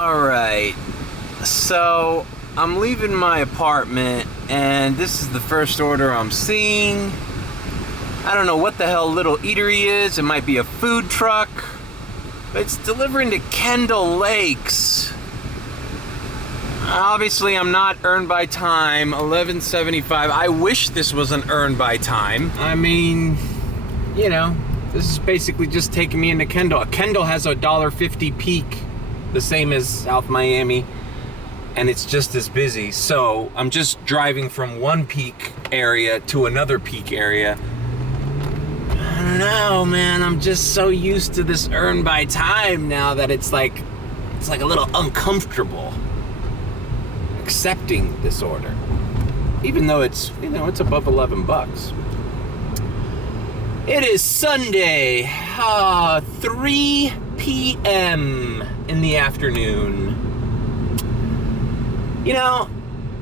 Alright, so I'm leaving my apartment and this is the first order I'm seeing. I don't know what the hell Little Eatery is. It might be a food truck. But it's delivering to Kendall Lakes. Obviously I'm not earned by time, $11.75. I wish this was an earned by time. I mean, you know, this is basically just taking me into Kendall. Kendall has a $1.50 peak, the same as South Miami, and it's just as busy. So I'm just driving from one peak area to another peak area. I don't know, man. I'm just so used to this earned by time now that it's like a little uncomfortable accepting this order, even though it's, you know, it's above 11 bucks. It is Sunday, 3 p.m. in the afternoon. You know,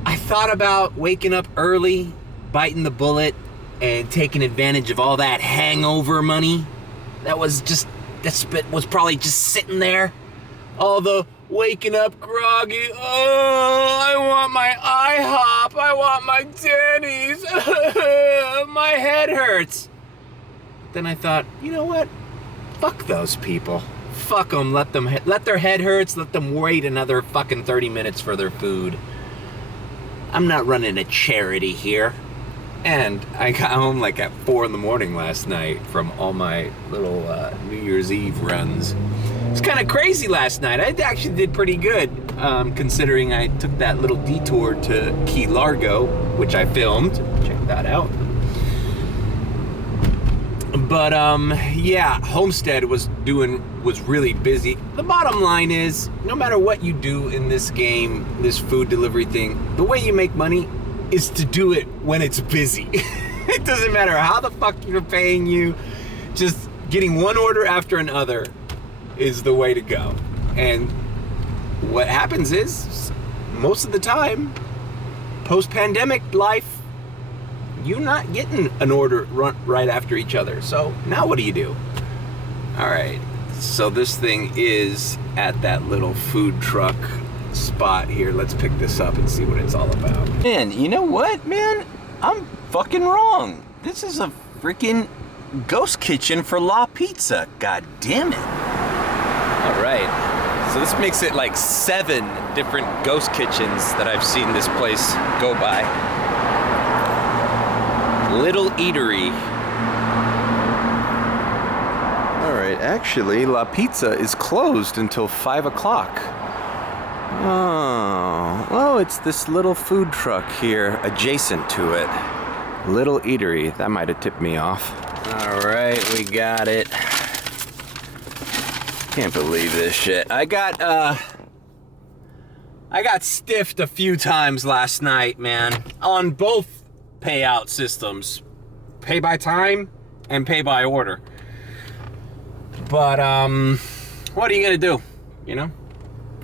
I thought about waking up early, biting the bullet, and taking advantage of all that hangover money that was probably just sitting there. All the waking up groggy, oh, I want my IHOP, I want my Denny's, my head hurts. Then I thought, you know what? Fuck those people. Fuck them. Let their head hurts. Let them wait another fucking 30 minutes for their food. I'm not running a charity here. And I got home like at 4 in the morning last night from all my little New Year's Eve runs. It was kind of crazy last night. I actually did pretty good, considering I took that little detour to Key Largo, which I filmed. Check that out. But yeah, Homestead was really busy. The bottom line is, no matter what you do in this game, this food delivery thing, the way you make money is to do it when it's busy. It doesn't matter how the fuck you're paying you, just getting one order after another is the way to go. And what happens is, most of the time, post-pandemic life, you're not getting an order right after each other. So now what do you do? All right, so this thing is at that little food truck spot here. Let's pick this up and see what it's all about. Man, you know what, man? I'm fucking wrong. This is a freaking ghost kitchen for La Pizza. God damn it. All right, so this makes it like 7 different ghost kitchens that I've seen this place go by. Little Eatery. All right, actually, La Pizza is closed until 5 o'clock. Oh, it's this little food truck here adjacent to it. Little Eatery. That might have tipped me off. All right, we got it. Can't believe this shit. I got stiffed a few times last night, man, on both payout systems, pay by time and pay by order. But what are you gonna do? You know,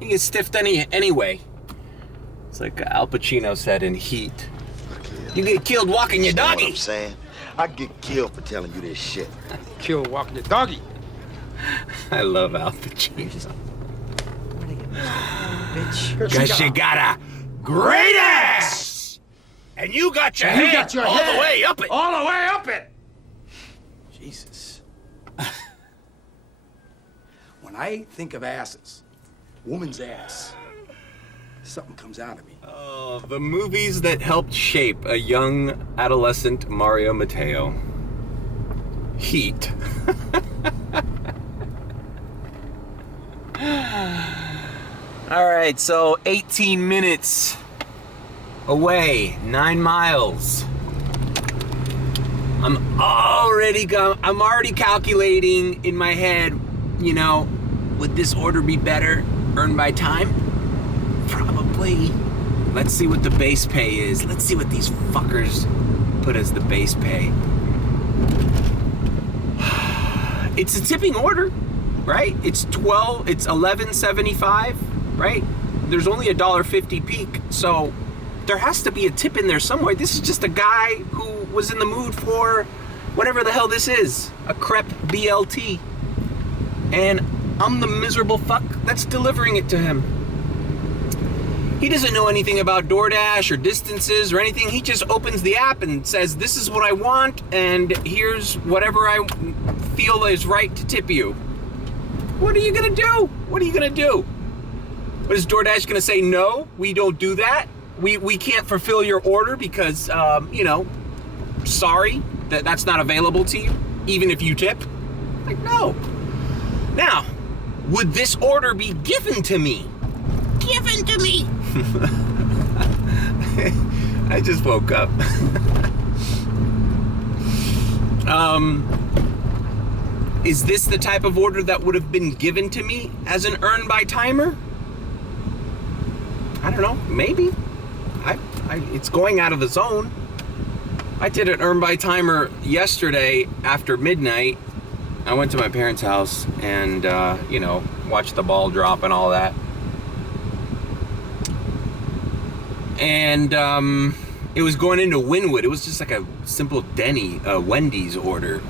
you get stiffed anyway. It's like Al Pacino said in Heat. You get killed walking your doggy. What I'm saying, I get killed for telling you this shit. Killed walking your doggy. I love Al Pacino. Bitch. Cause you got a great ass. And you got your head all the way up it. All the way up it. Jesus. When I think of asses, woman's ass, something comes out of me. Oh, the movies that helped shape a young adolescent Mario Mateo. Heat. All right, so 18 minutes away, 9 miles. I'm already calculating in my head, you know, would this order be better earned by time? Probably. Let's see what the base pay is. Let's see what these fuckers put as the base pay. It's a tipping order, right? It's $11.75, right? There's only $1.50 peak, so there has to be a tip in there somewhere. This is just a guy who was in the mood for whatever the hell this is, a crepe BLT. And I'm the miserable fuck that's delivering it to him. He doesn't know anything about DoorDash or distances or anything. He just opens the app and says, this is what I want, and here's whatever I feel is right to tip you. What are you gonna do? What are you gonna do? What is DoorDash gonna say? No, we don't do that. We can't fulfill your order because, sorry, that's not available to you, even if you tip. Like, no. Now, would this order be given to me? Given to me. I just woke up. Is this the type of order that would have been given to me as an earn by timer? I don't know, maybe. It's going out of the zone. I did an earn by timer yesterday after midnight. I went to my parents' house and, watched the ball drop and all that. And it was going into Wynwood. It was just like a simple Wendy's order.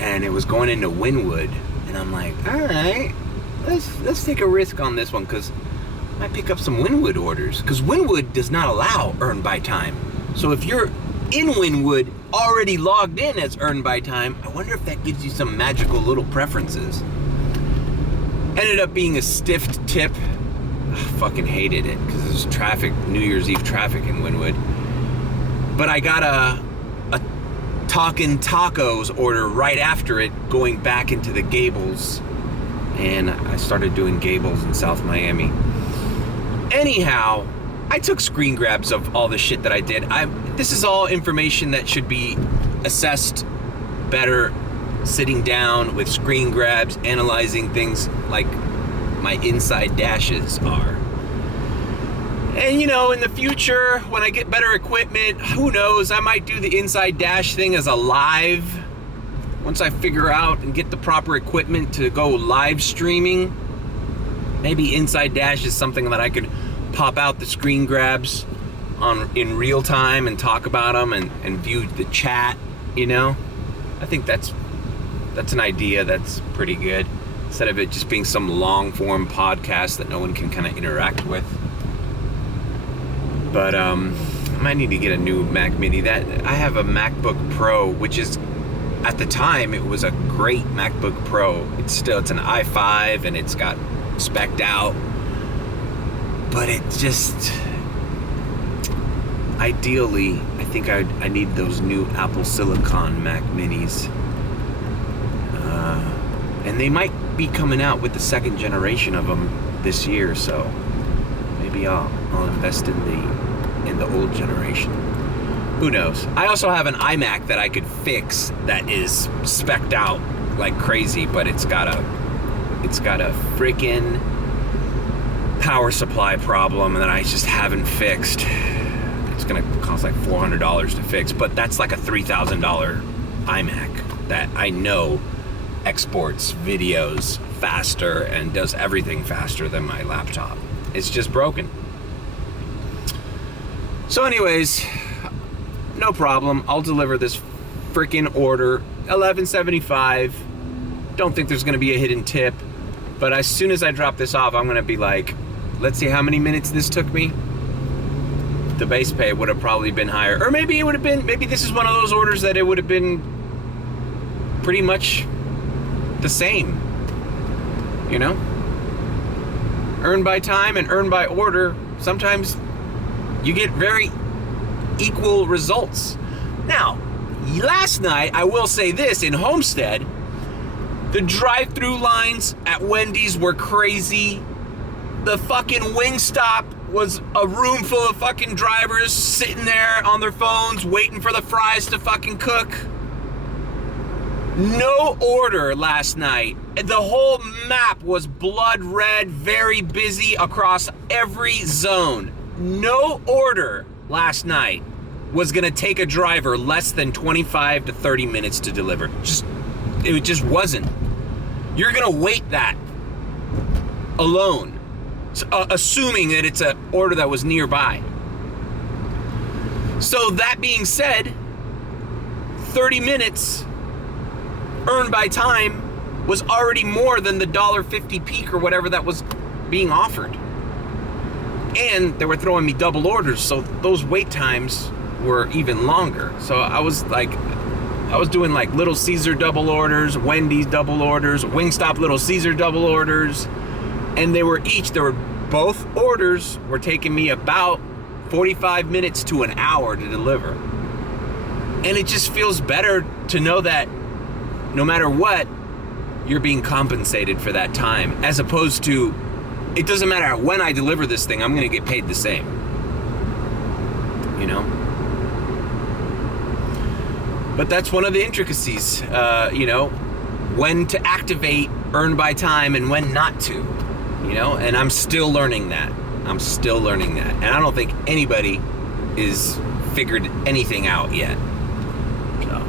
And it was going into Wynwood. And I'm like, all right, let's take a risk on this one because I might pick up some Wynwood orders. Because Wynwood does not allow earn by time. So if you're in Wynwood already logged in as earn by time, I wonder if that gives you some magical little preferences. Ended up being a stiffed tip. I fucking hated it because there's traffic, New Year's Eve traffic in Wynwood. But I got a Talkin' Tacos order right after it, going back into the Gables, and I started doing Gables in South Miami. Anyhow, I took screen grabs of all the shit that I did. This is all information that should be assessed better sitting down with screen grabs, analyzing things like my inside dashes are. And in the future, when I get better equipment, who knows, I might do the inside dash thing as a live. Once I figure out and get the proper equipment to go live streaming, maybe inside dash is something that I could pop out the screen grabs in real time and talk about them and view the chat, I think that's an idea that's pretty good. Instead of it just being some long form podcast that no one can kind of interact with. But I might need to get a new Mac Mini. I have a MacBook Pro, which is, at the time, it was a great MacBook Pro. It's an i5 and it's got spec'd out. But it just, ideally, I think I need those new Apple Silicon Mac Minis. And they might be coming out with the second generation of them this year, so maybe I'll invest in the old generation. Who knows? I also have an iMac that I could fix that is spec'd out like crazy, but it's got a freaking power supply problem that I just haven't fixed. It's gonna cost like $400 to fix, but that's like a $3,000 iMac that I know exports videos faster and does everything faster than my laptop. It's just broken. So anyways, no problem. I'll deliver this freaking order, $11.75. Don't think there's gonna be a hidden tip, but as soon as I drop this off, I'm gonna be like, let's see how many minutes this took me. The base pay would have probably been higher, or maybe this is one of those orders that it would have been pretty much the same, earn by time and earn by order. Sometimes you get very equal results. Now, last night, I will say this, in Homestead, the drive-through lines at Wendy's were crazy. The fucking Wingstop was a room full of fucking drivers sitting there on their phones waiting for the fries to fucking cook. No order last night. The whole map was blood red, very busy across every zone. No order last night was gonna take a driver less than 25 to 30 minutes to deliver. It just wasn't. You're gonna wait that alone, assuming that it's an order that was nearby. So that being said, 30 minutes earned by time was already more than the $1.50 peak or whatever that was being offered. And they were throwing me double orders, so those wait times were even longer. So I was doing like Little Caesar double orders, Wendy's double orders, Wingstop Little Caesar double orders, and both orders were taking me about 45 minutes to an hour to deliver. And it just feels better to know that no matter what, you're being compensated for that time, as opposed to, it doesn't matter when I deliver this thing, I'm gonna get paid the same. You know? But that's one of the intricacies, you know, when to activate earn by time and when not to, you know? And I'm still learning that. And I don't think anybody is figured anything out yet. So,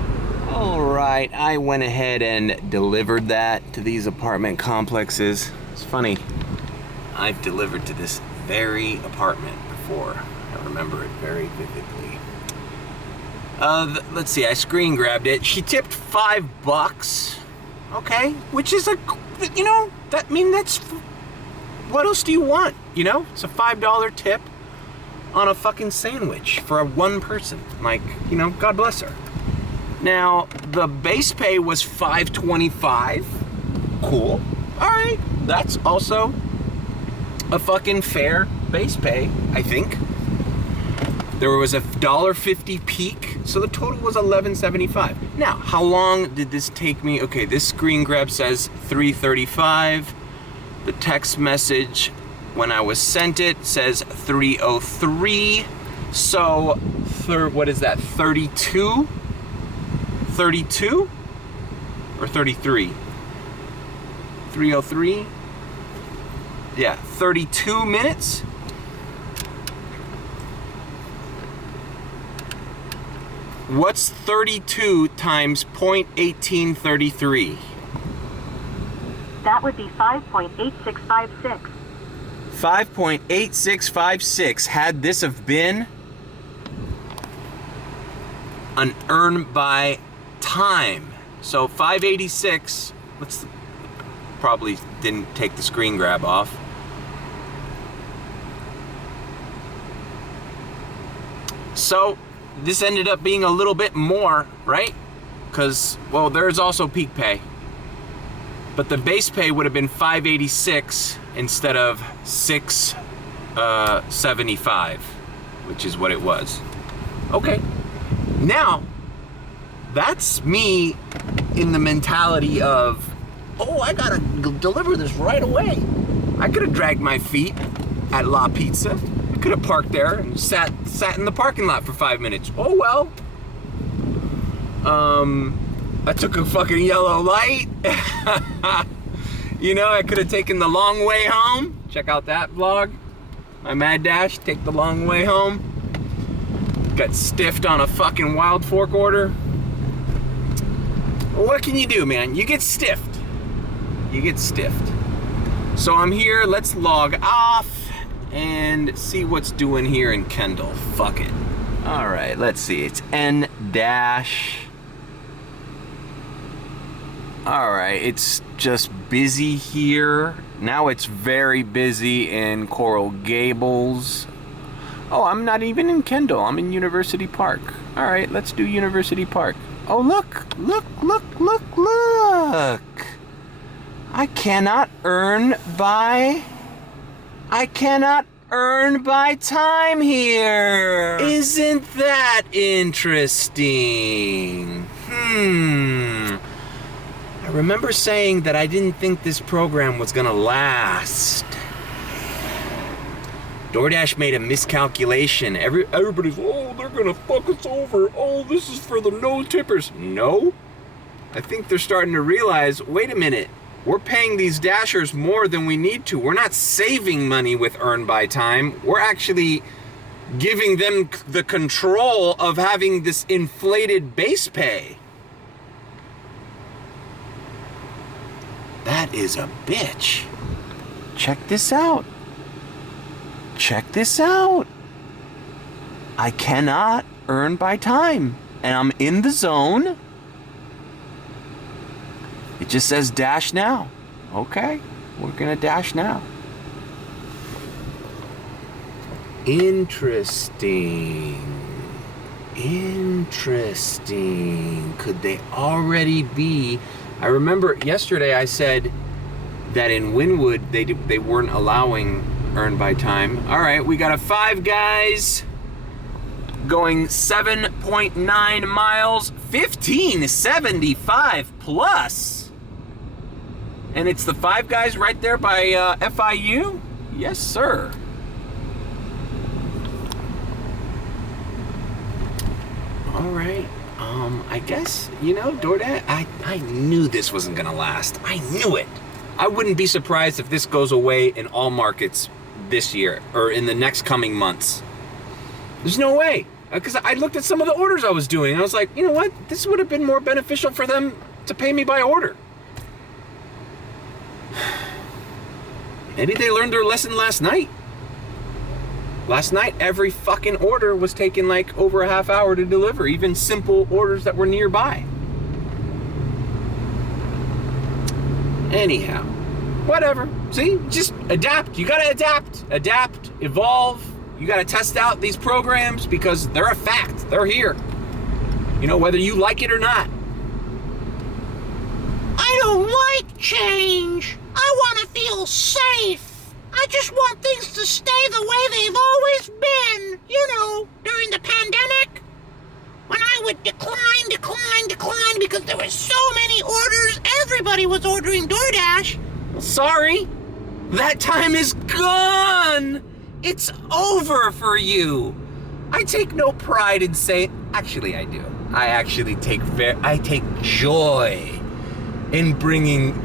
all right, I went ahead and delivered that to these apartment complexes. It's funny, I've delivered to this very apartment before. I remember it very vividly. Let's see, I screen grabbed it. She tipped $5. Okay, which is you know, that's, what else do you want? You know, it's a $5 tip on a fucking sandwich for one person. Like, you know, God bless her. Now, the base pay was $5.25. Cool. All right, that's also a fucking fair base pay, I think. There was a $1.50 peak, so the total was $11.75. Now, how long did this take me? Okay, this screen grab says 3:35. The text message when I was sent it says 3:03. So, what is that? 32? 32 or 33? 3:03. Yeah, 32 minutes. What's 32 times 0.1833? That would be 5.8656. 5.8656. Had this have been an earn by time. So 586, probably didn't take the screen grab off. So this ended up being a little bit more, right? Because, well, there's also peak pay. But the base pay would have been $5.86 instead of $6.75, which is what it was. Okay. Now, that's me in the mentality of, oh, I gotta deliver this right away. I could have dragged my feet at La Pizza. I could have parked there and sat in the parking lot for 5 minutes. Oh well. I took a fucking yellow light. You know, I could have taken the long way home. Check out that vlog. My mad dash, take the long way home. Got stiffed on a fucking Wild Fork order. Well, what can you do, man? You get stiffed. You get stiffed. So I'm here, let's log off and see what's doing here in Kendall. Fuck it. All right, let's see. It's N dash. All right, it's just busy here. Now it's very busy in Coral Gables. Oh, I'm not even in Kendall. I'm in University Park. All right, let's do University Park. Oh, look. I cannot earn by time here. Isn't that interesting? I remember saying that I didn't think this program was gonna last. DoorDash made a miscalculation. Everybody's, oh, they're gonna fuck us over. Oh, this is for the no tippers. No. I think they're starting to realize, wait a minute, we're paying these dashers more than we need to. We're not saving money with earn by time. We're actually giving them the control of having this inflated base pay. That is a bitch. Check this out. I cannot earn by time, and I'm in the zone. It just says dash now. Okay, we're gonna dash now. Interesting. Could they already be? I remember yesterday I said that in Wynwood they weren't allowing earn by time. All right, we got a Five Guys going 7.9 miles, 1575 plus. And it's the Five Guys right there by FIU? Yes, sir. All right. I guess, DoorDash, I knew this wasn't gonna last. I knew it. I wouldn't be surprised if this goes away in all markets this year or in the next coming months. There's no way. Because I looked at some of the orders I was doing and I was like, you know what? This would have been more beneficial for them to pay me by order. Maybe they learned their lesson last night. Last night, every fucking order was taking like over a half hour to deliver, even simple orders that were nearby. Anyhow, whatever. See, just adapt. You gotta adapt, evolve. You gotta test out these programs because they're a fact. They're here. Whether you like it or not. I don't like change. I want to feel safe. I just want things to stay the way they've always been. During the pandemic, when I would decline because there were so many orders. Everybody was ordering DoorDash. Sorry, that time is gone. It's over for you. I take no pride in saying, actually I do. I take joy in bringing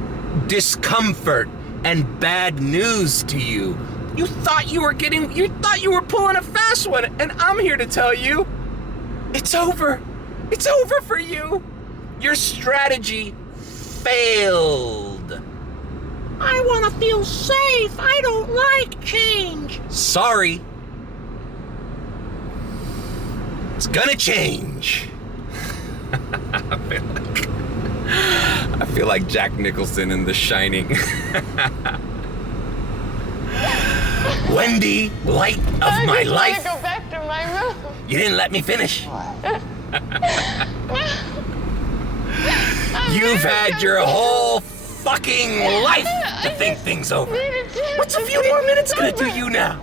discomfort and bad news to you. You thought you were pulling a fast one, and I'm here to tell you, it's over. It's over for you. Your strategy failed. I want to feel safe. I don't like change. Sorry. It's gonna change. I feel like Jack Nicholson in The Shining. Wendy, light of my life. I go back to my room. You didn't let me finish. You've had your whole fucking life to think things over. What's a few more minutes gonna do you now?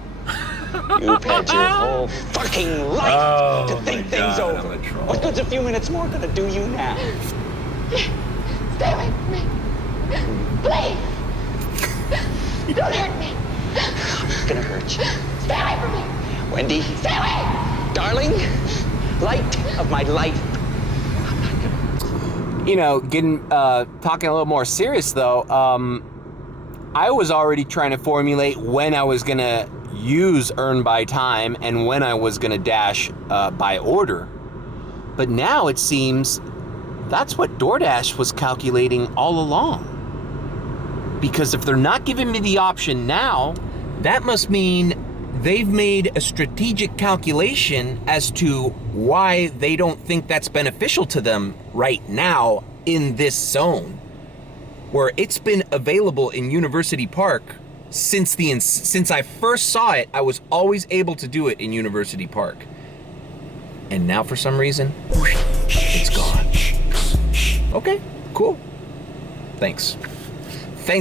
You've had your whole fucking life to think things over. What good's a few minutes more gonna do you now? Stay away from me. Please. Don't hurt me. I'm not gonna hurt you. Stay away from me. Wendy. Stay away. Darling, light of my life. Talking a little more serious though, I was already trying to formulate when I was gonna use earn by time and when I was gonna dash by order. But now it seems that's what DoorDash was calculating all along. Because if they're not giving me the option now, that must mean they've made a strategic calculation as to why they don't think that's beneficial to them right now in this zone, where it's been available in University Park since I first saw it. I was always able to do it in University Park, and now for some reason it's gone. Okay, cool. Thanks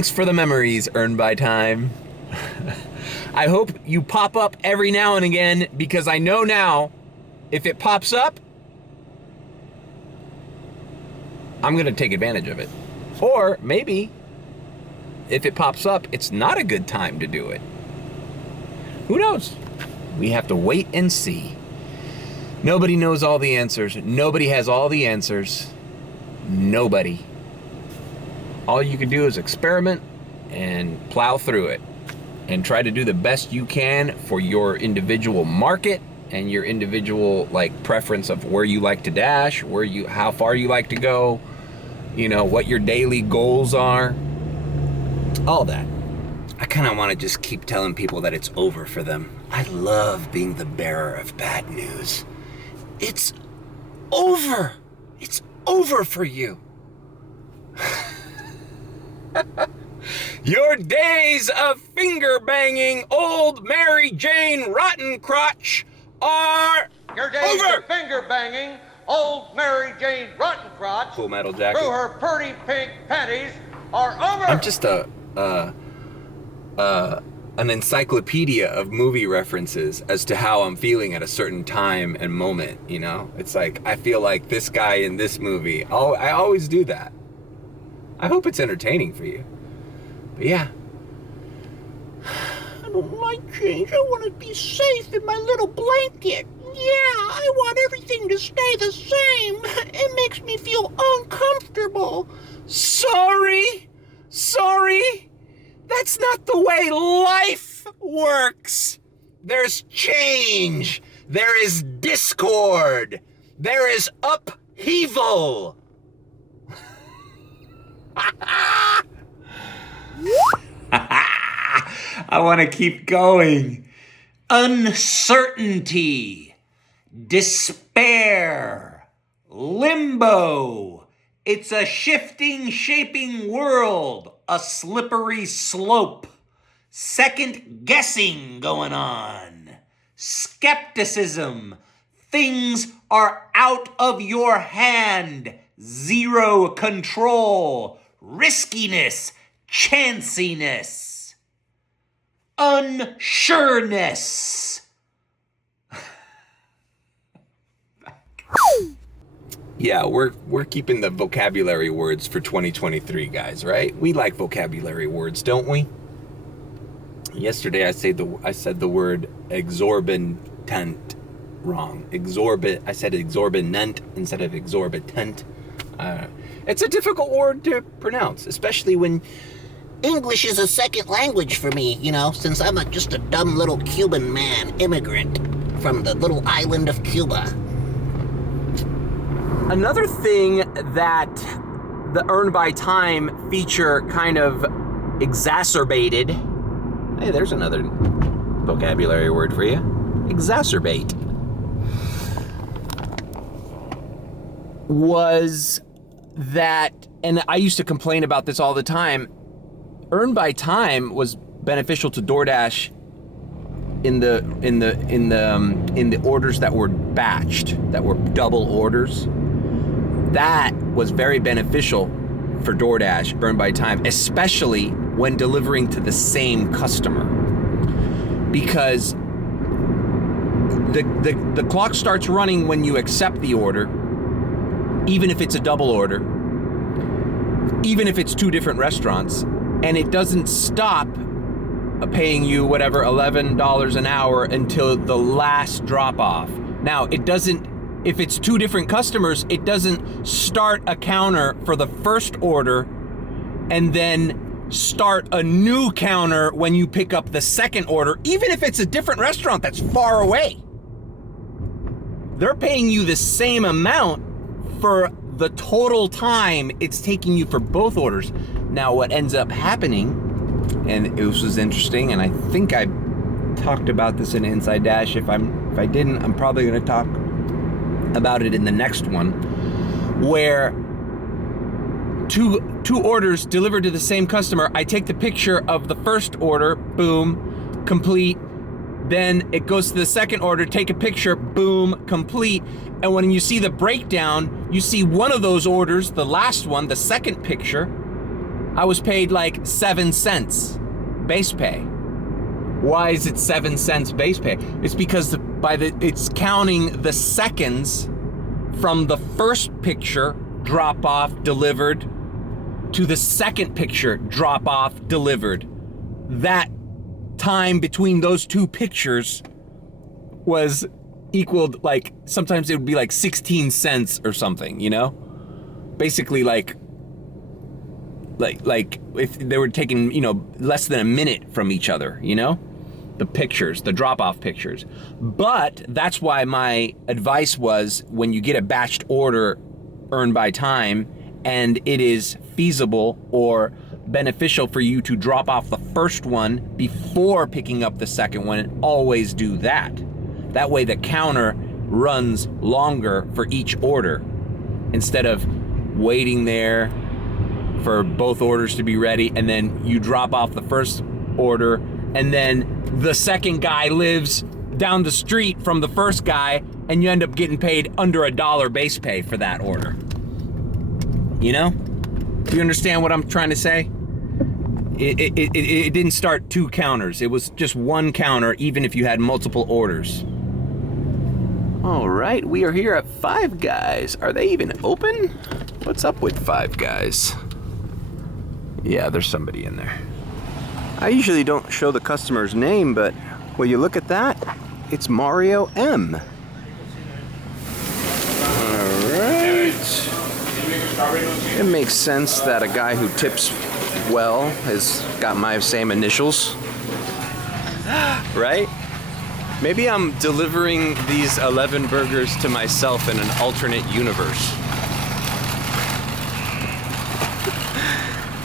for the memories, earned by time. I hope you pop up every now and again, because I know now if it pops up, I'm gonna take advantage of it. Or maybe if it pops up, it's not a good time to do it. Who knows? We have to wait and see. Nobody knows all the answers. Nobody has all the answers. Nobody. All you can do is experiment and plow through it and try to do the best you can for your individual market and your individual preference of where you like to dash, how far you like to go, what your daily goals are, all that. I kind of want to just keep telling people that it's over for them. I love being the bearer of bad news. It's over. It's over for you. Your days of finger-banging old Mary Jane Rottencrotch are Your days over. of finger banging old Mary Jane Rottencrotch Full Metal Jacket. through her pretty pink panties are over. I'm just an encyclopedia of movie references as to how I'm feeling at a certain time and moment, you know? It's like, I feel like this guy in this movie. I always do that. I hope it's entertaining for you. But yeah. I don't like change. I want to be safe in my little blanket. Yeah, I want everything to stay the same. It makes me feel uncomfortable. Sorry. That's not the way life works. There's change. There is discord. There is upheaval. I want to keep going. Uncertainty, despair, limbo. It's a shifting, shaping world, a slippery slope, second guessing going on, skepticism. Things are out of your hand, zero control, riskiness, chanciness, unsureness. Yeah, we're keeping the vocabulary words for 2023, guys, right? We like vocabulary words, don't we? Yesterday I said the word exorbitant wrong. I said exorbitant instead of exorbitant. It's a difficult word to pronounce, especially when English is a second language for me, you know, since I'm just a dumb little Cuban man, immigrant from the little island of Cuba. Another thing that the Earn by Time feature kind of exacerbated. Hey, there's another vocabulary word for you. Exacerbate. Was that, and I used to complain about this all the time, Earn by Time was beneficial to DoorDash in the orders that were batched, that were double orders. That was very beneficial for DoorDash, Earn by Time, especially when delivering to the same customer. Because the clock starts running when you accept the order, even if it's a double order, even if it's two different restaurants, and it doesn't stop paying you whatever, $11 an hour until the last drop off. Now, it doesn't, if it's two different customers, it doesn't start a counter for the first order and then start a new counter when you pick up the second order, even if it's a different restaurant that's far away. They're paying you the same amount for the total time it's taking you for both orders. Now, what ends up happening, and it was interesting, and I think I talked about this in Inside Dash. If I didn't, I'm probably going to talk about it in the next one, where two orders delivered to the same customer. I take the picture of the first order, boom, complete. Then it goes to the second order, take a picture, boom, complete. And when you see the breakdown, you see one of those orders, the last one, the second picture, I was paid like 7 cents base pay. Why is it 7 cents base pay? It's because it's counting the seconds from the first picture drop off delivered to the second picture drop off delivered. That time between those two pictures was equaled, like, sometimes it would be like 16 cents or something, you know? Basically like if they were taking, you know, less than a minute from each other, you know? The pictures, the drop-off pictures. But that's why my advice was, when you get a batched order Earn by Time and it is feasible or beneficial for you to drop off the first one before picking up the second one, always do that. That way the counter runs longer for each order instead of waiting there for both orders to be ready, and then you drop off the first order, and then the second guy lives down the street from the first guy, and you end up getting paid under $1 base pay for that order. You know? Do you understand what I'm trying to say? It didn't start 2 counters. It was just 1 counter, even if you had multiple orders. All right, we are here at Five Guys. Are they even open? What's up with Five Guys? Yeah, there's somebody in there. I usually don't show the customer's name, but will you look at that? It's Mario M. All right. It makes sense that a guy who tips well has got my same initials, right? Maybe I'm delivering these 11 burgers to myself in an alternate universe.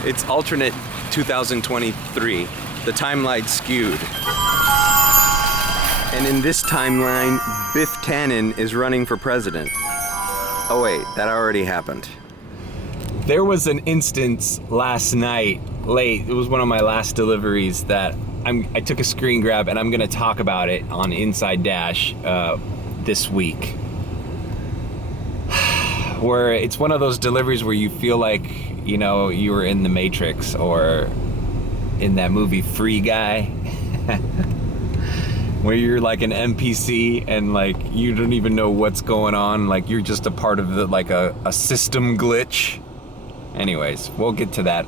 It's alternate 2023. The timeline skewed. And in this timeline, Biff Tannen is running for president. Oh wait, that already happened. There was an instance last night, late, it was one of my last deliveries that I took a screen grab, and I'm gonna talk about it on Inside Dash this week. Where it's one of those deliveries where you feel like, you know, you were in the Matrix or in that movie Free Guy. Where you're like an NPC and like you don't even know what's going on, like you're just a part of the, like a system glitch. Anyways, we'll get to that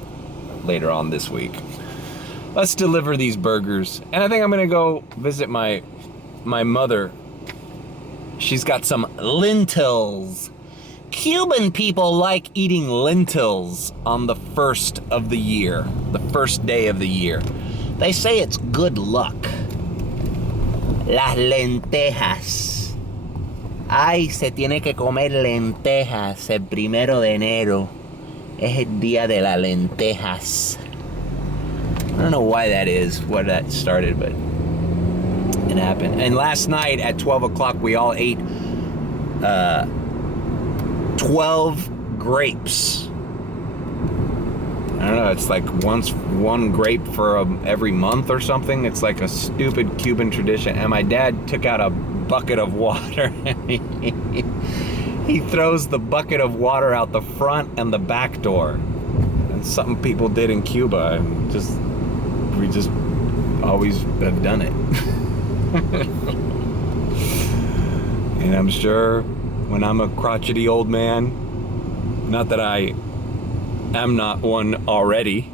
later on this week. Let's deliver these burgers. And I think I'm gonna go visit my mother. She's got some lentils. Cuban people like eating lentils on the first of the year, the first day of the year. They say it's good luck. Las lentejas. Ay, se tiene que comer lentejas el 1 de enero. Es el día de las lentejas. I don't know why that is, what that started, but it happened. And last night at 12 o'clock, we all ate 12 grapes. I don't know, it's like one grape for every month or something. It's like a stupid Cuban tradition. And my dad took out a bucket of water. He throws the bucket of water out the front and the back door. And something people did in Cuba, and we just always have done it. And I'm sure when I'm a crotchety old man, not that I am not one already,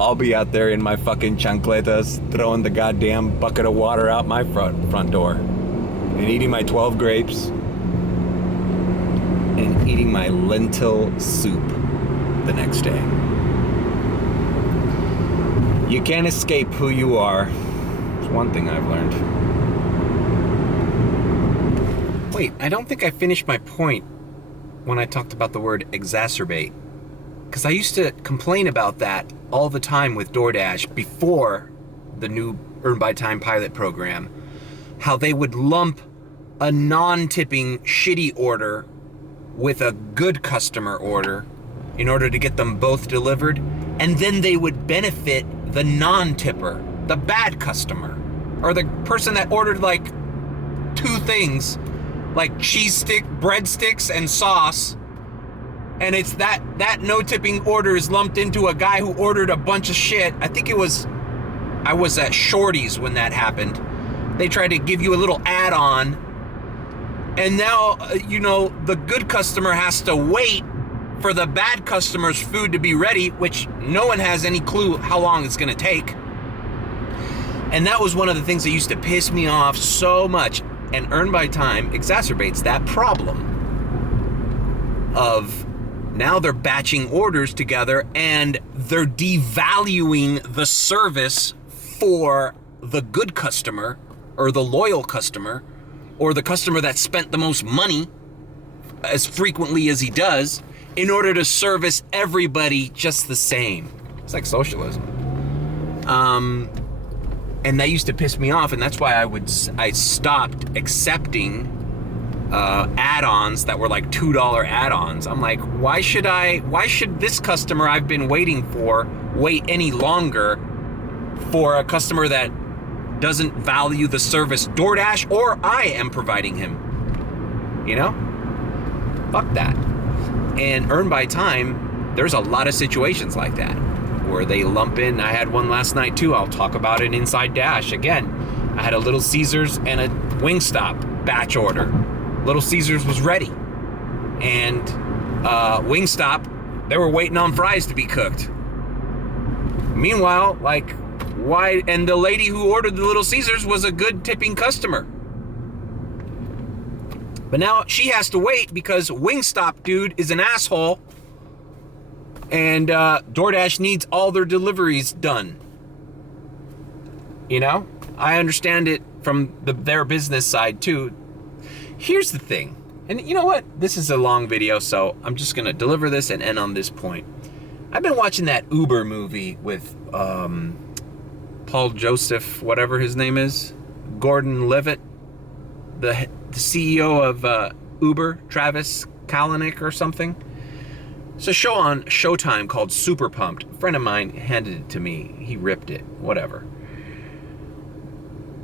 I'll be out there in my fucking chancletas throwing the goddamn bucket of water out my front door and eating my 12 grapes and eating my lentil soup the next day. You can't escape who you are. It's one thing I've learned. Wait, I don't think I finished my point when I talked about the word exacerbate. Because I used to complain about that all the time with DoorDash before the new Earn by Time pilot program. How they would lump a non-tipping shitty order with a good customer order in order to get them both delivered. And then they would benefit the non-tipper, the bad customer, or the person that ordered like 2 things, like cheese stick, breadsticks, and sauce, and it's that no tipping order is lumped into a guy who ordered a bunch of shit. I was at Shorty's when that happened. They tried to give you a little add-on, and now the good customer has to wait for the bad customer's food to be ready, which no one has any clue how long it's gonna take. And that was one of the things that used to piss me off so much. And Earn by Time exacerbates that problem of now they're batching orders together and they're devaluing the service for the good customer or the loyal customer or the customer that spent the most money as frequently as he does in order to service everybody just the same. It's like socialism. And that used to piss me off, and that's why I stopped accepting add-ons that were like $2 add-ons. I'm like, why should this customer I've been waiting for wait any longer for a customer that doesn't value the service DoorDash or I am providing him? You know? Fuck that. And Earn by Time, there's a lot of situations like that where they lump in. I had one last night too. I'll talk about it inside Dash. Again, I had a Little Caesars and a Wingstop batch order. Little Caesars was ready. And Wingstop, they were waiting on fries to be cooked. Meanwhile, like, why? And the lady who ordered the Little Caesars was a good tipping customer. But now she has to wait because Wingstop dude is an asshole. And DoorDash needs all their deliveries done. You know? I understand it from their business side too. Here's the thing. And you know what? This is a long video, so I'm just going to deliver this and end on this point. I've been watching that Uber movie with Paul Joseph, whatever his name is. Gordon Levitt. The CEO of Uber, Travis Kalanick or something. It's a show on Showtime called Super Pumped. A friend of mine handed it to me. He ripped it. Whatever.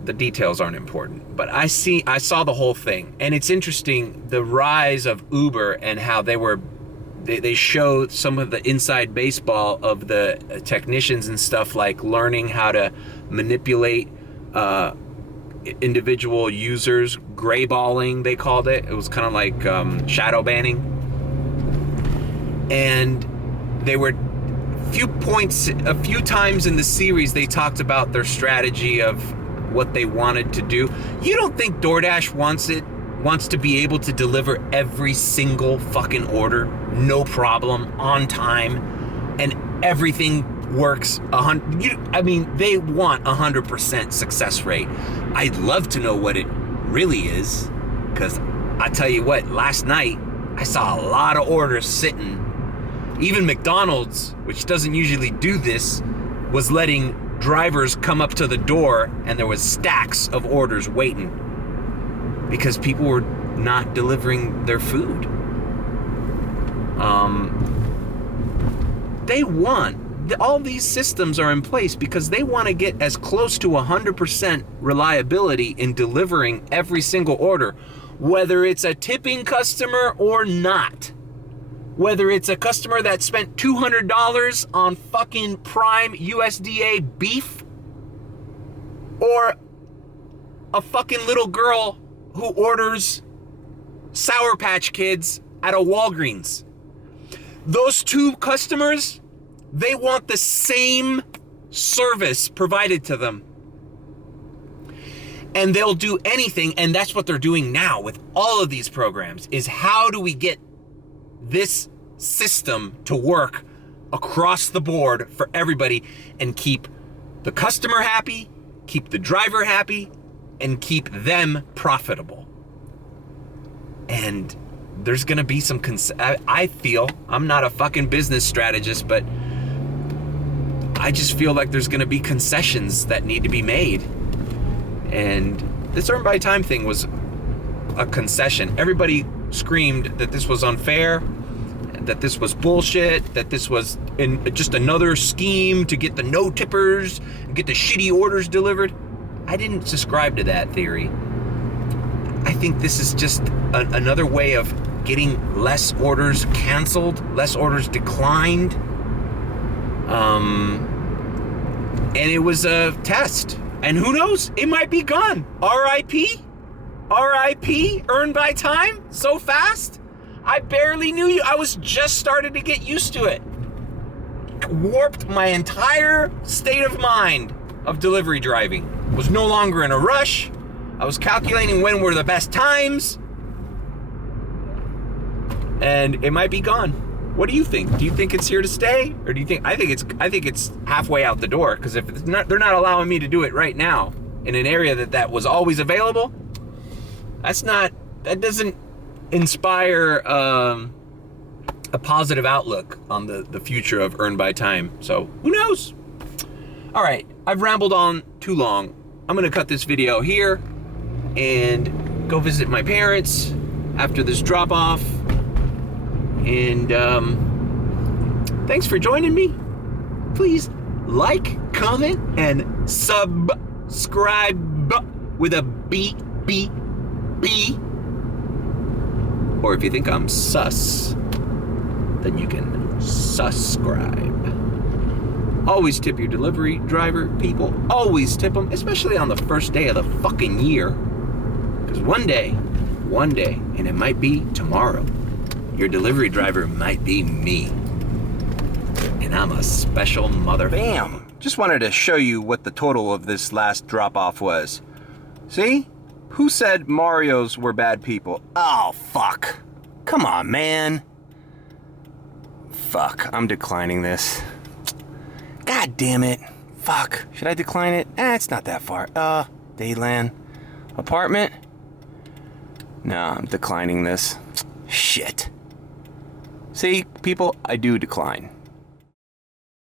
The details aren't important. But I saw the whole thing. And it's interesting, the rise of Uber and how they showed some of the inside baseball of the technicians and stuff, like learning how to manipulate individual users, grayballing, they called it. It was kind of like shadow banning. And they were a few times in the series they talked about their strategy of what they wanted to do. You don't think DoorDash wants to be able to deliver every single fucking order, no problem, on time, and everything works I mean, they want 100% success rate. I'd love to know what it really is, because I tell you what, last night I saw a lot of orders sitting. Even McDonald's, which doesn't usually do this, was letting drivers come up to the door, and there was stacks of orders waiting because people were not delivering their food. They want, all these systems are in place because they want to get as close to 100% reliability in delivering every single order, whether it's a tipping customer or not. Whether it's a customer that spent $200 on fucking prime USDA beef, or a fucking little girl who orders Sour Patch Kids at a Walgreens. Those two customers, they want the same service provided to them. And they'll do anything, and that's what they're doing now with all of these programs, is how do we get this system to work across the board for everybody and keep the customer happy, keep the driver happy, and keep them profitable. And there's gonna be some I feel, I'm not a fucking business strategist, but I just feel like there's gonna be concessions that need to be made. And this Earn by Time thing was a concession. Everybody screamed that this was unfair, that this was bullshit, that this was just another scheme to get the no tippers, get the shitty orders delivered. I didn't subscribe to that theory. I think this is just another way of getting less orders canceled, less orders declined. And it was a test. And who knows? It might be gone. R.I.P. R.I.P. Earn by Time so fast. I barely knew you. I was just starting to get used to it. Warped my entire state of mind of delivery driving. Was no longer in a rush. I was calculating when were the best times. And it might be gone. What do you think? Do you think it's here to stay? Or do you think, I think it's halfway out the door, because if it's not, they're not allowing me to do it right now in an area that was always available, that doesn't inspire a positive outlook on the future of Earn by Time. So who knows? All right, I've rambled on too long. I'm gonna cut this video here and go visit my parents after this drop off. And thanks for joining me. Please like, comment, and subscribe with a B. Or if you think I'm sus, then you can subscribe. Always tip your delivery driver, people. Always tip them, especially on the first day of the fucking year. Because one day, and it might be tomorrow, your delivery driver might be me. And I'm a special mother. Bam! Just wanted to show you what the total of this last drop-off was. See? Who said Marios were bad people? Oh, fuck. Come on, man. Fuck, I'm declining this. God damn it. Fuck. Should I decline it? It's not that far. Dayland. Apartment? No, I'm declining this. Shit. See, people, I do decline.